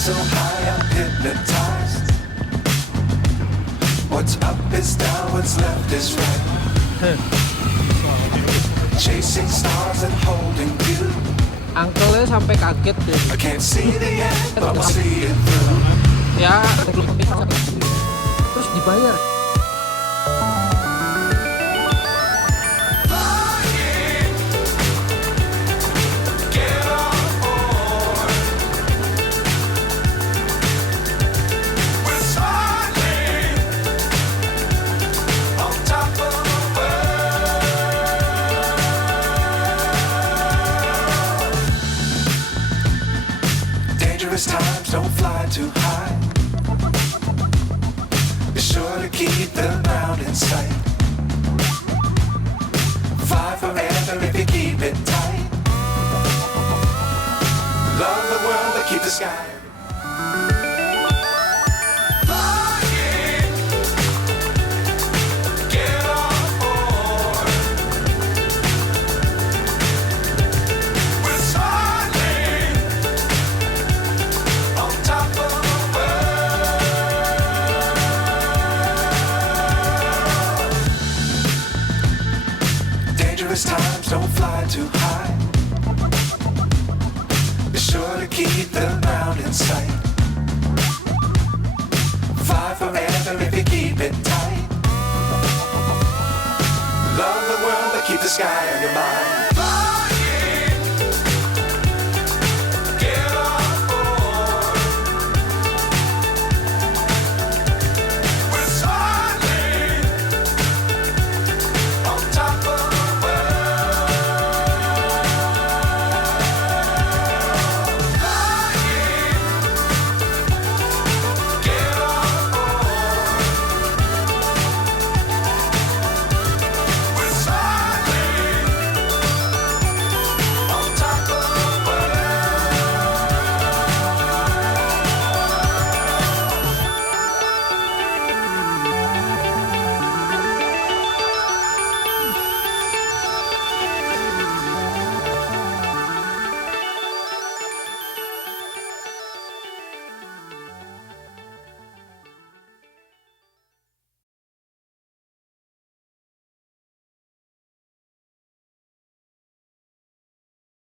so high I'm hypnotized. What's up is down, what's left is right. Chasing stars and holding you. Uncle-nya sampai kaget deh. I can't see the end, but we'll see it through. Ya, terus dibayar. Times don't fly too high. Be sure to keep the ground in sight. Fly forever if you keep it tight. Love the world but keep the sky. Times don't fly too high. Be sure to keep the ground in sight. Fly forever if you keep it tight. Love the world but keep the sky on your mind.